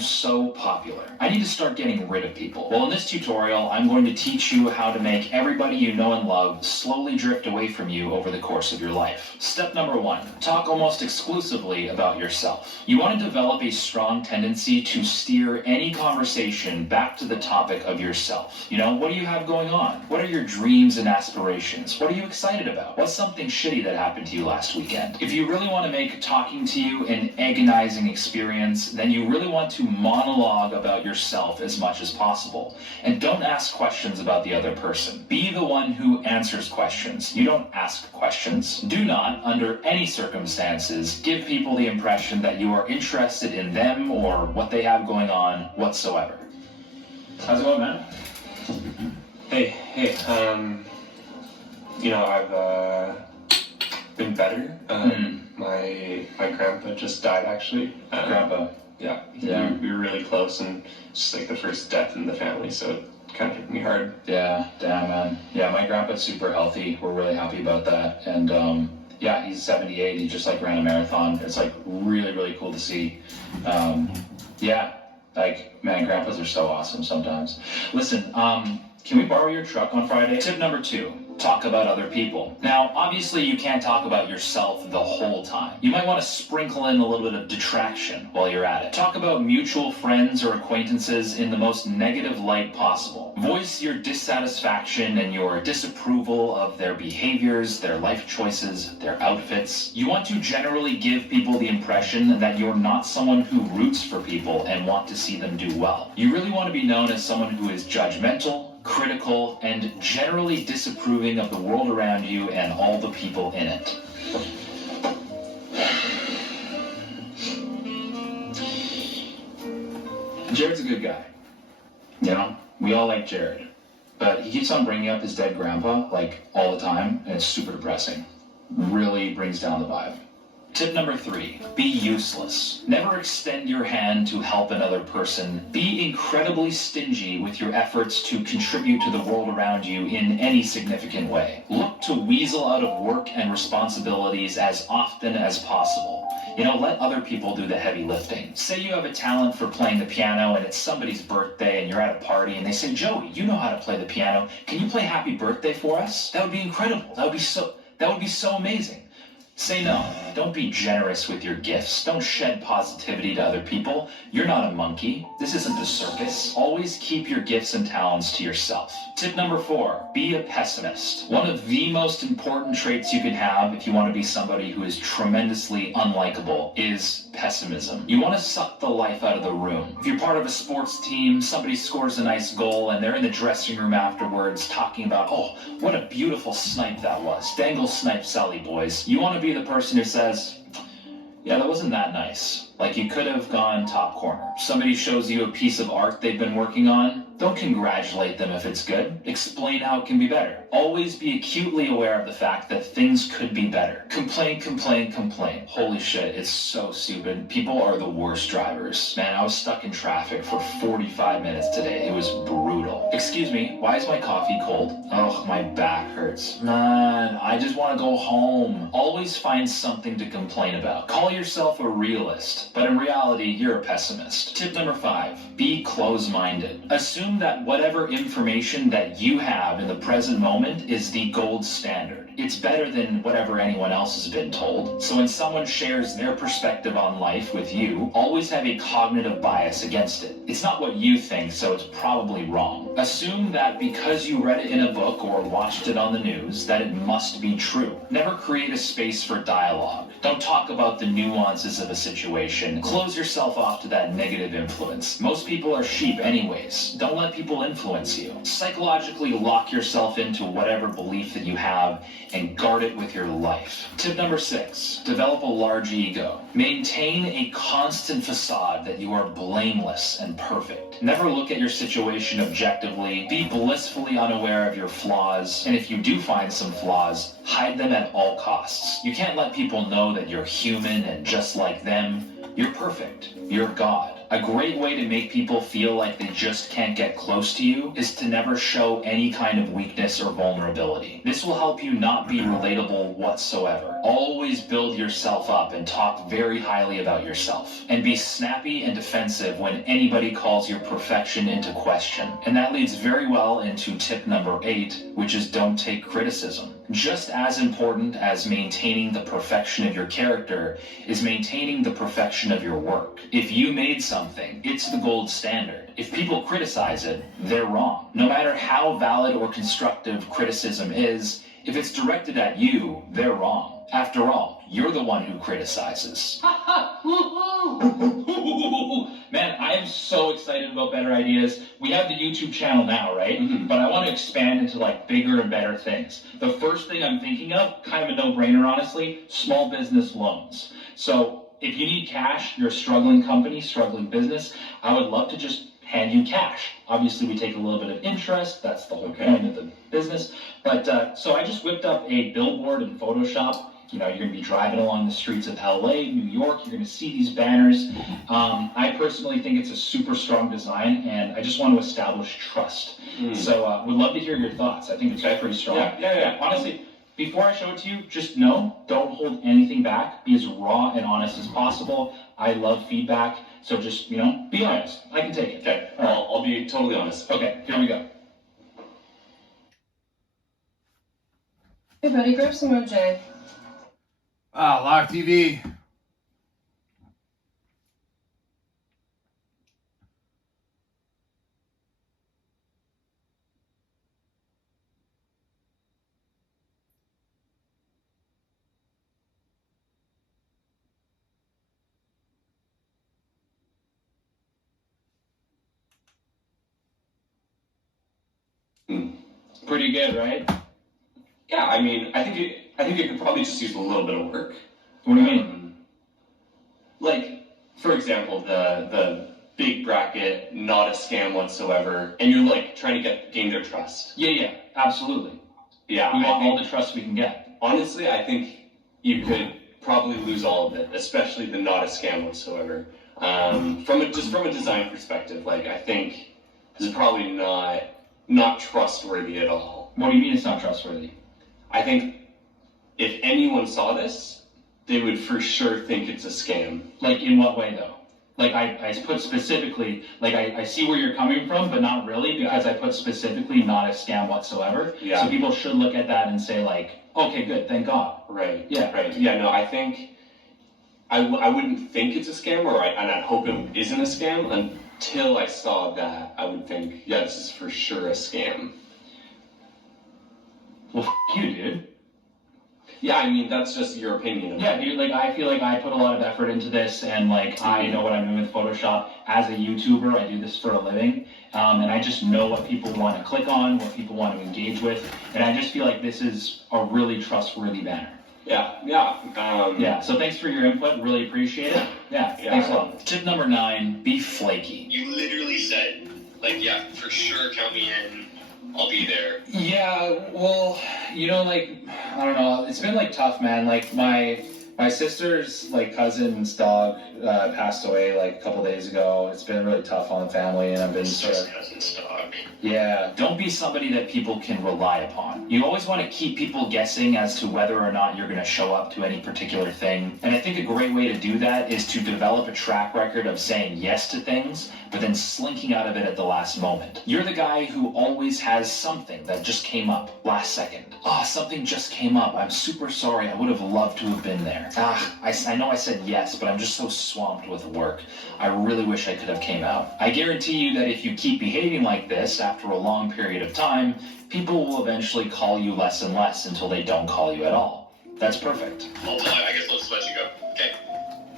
I'm so popular. I need to start getting rid of people. Well, in this tutorial, I'm going to teach you how to make everybody you know and love slowly drift away from you over the course of your life. Step number 1, talk almost exclusively about yourself. You want to develop a strong tendency to steer any conversation back to the topic of yourself. You know, what do you have going on? What are your dreams and aspirations? What are you excited about? What's something shitty that happened to you last weekend? If you really want to make talking to you an agonizing experience, then you really want to monologue about yourself as much as possible. And don't ask questions about the other person. Be the one who answers questions. You don't ask questions. Do not, under any circumstances, give people the impression that you are interested in them or what they have going on whatsoever. How's it going, man? Hey, I've been better. My grandpa just died, actually. Grandpa? Yeah. Yeah. We were really close, and it's just like the first death in the family, so it kind of hit me hard. Yeah, damn, man. Yeah, my grandpa's super healthy. We're really happy about that. And yeah, he's 78. He just like ran a marathon. It's like really, really cool to see. Yeah, like, man, grandpas are so awesome sometimes. Listen, can we borrow your truck on Friday? Tip number 2, talk about other people. Now, obviously you can't talk about yourself the whole time. You might want to sprinkle in a little bit of detraction while you're at it. Talk about mutual friends or acquaintances in the most negative light possible. Voice your dissatisfaction and your disapproval of their behaviors, their life choices, their outfits. You want to generally give people the impression that you're not someone who roots for people and want to see them do well. You really want to be known as someone who is judgmental, critical, and generally disapproving of the world around you and all the people in it. Jared's a good guy. You know, we all like Jared. But he keeps on bringing up his dead grandpa, like, all the time, and it's super depressing. Really brings down the vibe. Tip number 3, be useless. Never extend your hand to help another person. Be incredibly stingy with your efforts to contribute to the world around you in any significant way. Look to weasel out of work and responsibilities as often as possible. You know, let other people do the heavy lifting. Say you have a talent for playing the piano and it's somebody's birthday and you're at a party and they say, Joey, you know how to play the piano. Can you play Happy Birthday for us? That would be incredible. That would be so amazing. Say no. Don't be generous with your gifts. Don't shed positivity to other people. You're not a monkey. This isn't a circus. Always keep your gifts and talents to yourself. Tip number 4, be a pessimist. One of the most important traits you can have if you want to be somebody who is tremendously unlikable is pessimism. You want to suck the life out of the room. If you're part of a sports team, somebody scores a nice goal and they're in the dressing room afterwards talking about, oh, what a beautiful snipe that was. Dangle snipe Sally, boys. You want to be the person who says, yeah, that wasn't that nice. Like, you could have gone top corner. Somebody shows you a piece of art they've been working on. Don't congratulate them if it's good. Explain how it can be better. Always be acutely aware of the fact that things could be better. Complain. Holy shit, it's so stupid. People are the worst drivers. Man, I was stuck in traffic for 45 minutes today. It was brutal. Excuse me, why is my coffee cold? Oh, my back hurts. Man, I just want to go home. Always find something to complain about. Call yourself a realist, but in reality, you're a pessimist. Tip number 5, be close-minded. Assume that whatever information that you have in the present moment is the gold standard. It's better than whatever anyone else has been told. So when someone shares their perspective on life with you, always have a cognitive bias against it. It's not what you think, so it's probably wrong. Assume that because you read it in a book or watched it on the news, that it must be true. Never create a space for dialogue. Don't talk about the nuances of a situation. Close yourself off to that negative influence. Most people are sheep anyways. Don't let people influence you. Psychologically lock yourself into whatever belief that you have and guard it with your life. Tip number 6, develop a large ego. Maintain a constant facade that you are blameless and perfect. Never look at your situation objectively. Be blissfully unaware of your flaws. And if you do find some flaws, hide them at all costs. You can't let people know that you're human and just like them. You're perfect. You're God. A great way to make people feel like they just can't get close to you is to never show any kind of weakness or vulnerability. This will help you not be relatable whatsoever. Always build yourself up and talk very highly about yourself. And be snappy and defensive when anybody calls your perfection into question. And that leads very well into tip number 8, which is don't take criticism. Just as important as maintaining the perfection of your character is maintaining the perfection of your work. If you made something, it's the gold standard. If people criticize it, they're wrong. No matter how valid or constructive criticism is, if it's directed at you, they're wrong. After all, you're the one who criticizes. Man, I am so excited about better ideas. We have the YouTube channel now, right? Mm-hmm. But I want to expand into like bigger and better things. The first thing I'm thinking of, kind of a no-brainer honestly, small business loans. So if you need cash, you're a struggling company, struggling business, I would love to just hand you cash. Obviously, we take a little bit of interest. That's the whole point of the business. But so I just whipped up a billboard in Photoshop. You know, you're going to be driving along the streets of LA, New York. You're going to see these banners. I personally think it's a super strong design, and I just want to establish trust. So would love to hear your thoughts. I think it's pretty strong. Yeah. Honestly, before I show it to you, just know, don't hold anything back. Be as raw and honest as possible. I love feedback. So just, you know, be honest. I can take it. Okay, I'll be totally honest. Okay, here we go. Hey buddy, grab some OJ. Live TV. Pretty good, right? Yeah, I mean, I think it could probably just use a little bit of work. What do you mean? Like, for example, the big bracket, not a scam whatsoever, and you're like trying to gain their trust. Yeah, absolutely. Yeah, we want all the trust we can get. Honestly, I think you could probably lose all of it, especially the not a scam whatsoever. From a design perspective, like I think this is probably not trustworthy at all. What do you mean it's not trustworthy? I think if anyone saw this, they would for sure think it's a scam. Like in what way though? Like I put specifically, like I see where you're coming from, but not really, because I put specifically not a scam whatsoever. Yeah. So people should look at that and say like, okay, good, thank God. Right. Yeah. Right. Yeah. No, I think I wouldn't think it's a scam, and I hope it isn't a scam until I saw that. I would think, yeah, this is for sure a scam. Well, you, dude. Yeah, I mean, that's just your opinion. Yeah, dude, like, I feel like I put a lot of effort into this, and, like, I know what I'm doing with Photoshop. As a YouTuber, I do this for a living, and I just know what people want to click on, what people want to engage with, and I just feel like this is a really trustworthy banner. Yeah. So thanks for your input, really appreciate it. Yeah, thanks a lot. Tip number 9, be flaky. You literally said, like, yeah, for sure, count me in. I'll be there. Yeah, well, you know, like, I don't know, it's been, like, tough, man. Like, my sister's, like, cousin's dog passed away, like, a couple days ago. It's been really tough on the family, and I've been sort of... cousin's dog. Yeah, don't be somebody that people can rely upon. You always want to keep people guessing as to whether or not you're going to show up to any particular thing. And I think a great way to do that is to develop a track record of saying yes to things, but then slinking out of it at the last moment. You're the guy who always has something that just came up last second. Something just came up. I'm super sorry. I would have loved to have been there. I know I said yes, but I'm just so swamped with work. I really wish I could have came out. I guarantee you that if you keep behaving like this after a long period of time, people will eventually call you less and less until they don't call you at all. That's perfect. Well, I guess let's let you go. Okay.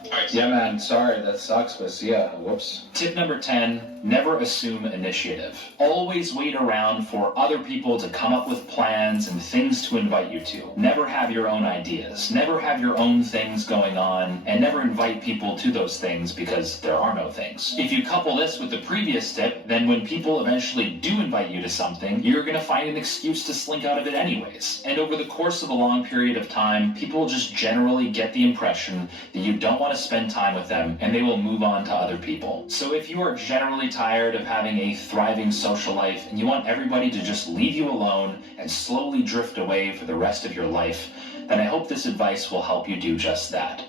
All right. Yeah, man, sorry, that sucks, but yeah, whoops. Tip number 10, never assume initiative. Always wait around for other people to come up with plans and things to invite you to. Never have your own ideas. Never have your own things going on, and never invite people to those things because there are no things. If you couple this with the previous tip, then when people eventually do invite you to something, you're going to find an excuse to slink out of it anyways. And over the course of a long period of time, people will just generally get the impression that you don't want to just spend time with them and they will move on to other people. So if you are generally tired of having a thriving social life and you want everybody to just leave you alone and slowly drift away for the rest of your life, then I hope this advice will help you do just that.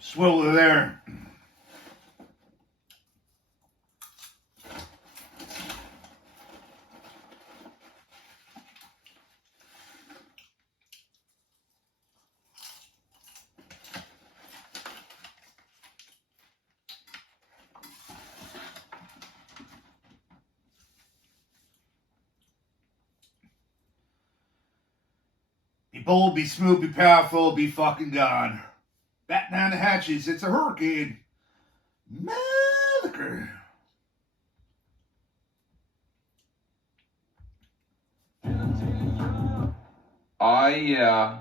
Swivel there. Be bold, be smooth, be powerful, be fucking gone. Batten down the hatches, it's a hurricane. Malt Liquor.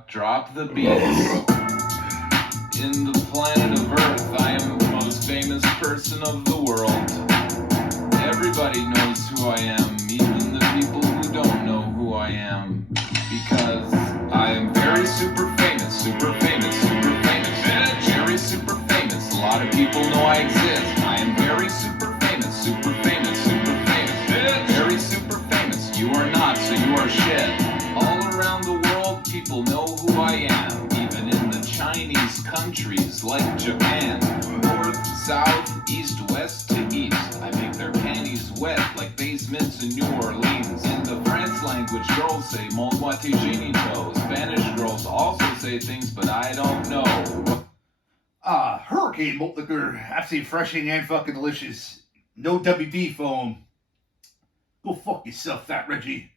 Drop the beats. In the planet of Earth, I am the most famous person of the world. Everybody knows who I am, even the people who don't know who I am. Because I am very super famous, super famous, super famous. Very super famous, a lot of people know I exist. I am very super famous, super famous, super famous. Very super famous, you are not, so you are shit. All around the world, people know who I am. Even in the Chinese countries like Japan. North, south, east, west to east. I make their panties wet like basements in New Orleans. In the French language, girls say mon moitié génito. Spanish girls also say things, but I don't know. Hurricane Malt Liquor. Absolutely refreshing and fucking delicious. No WD foam. Go fuck yourself, Fat Reggie.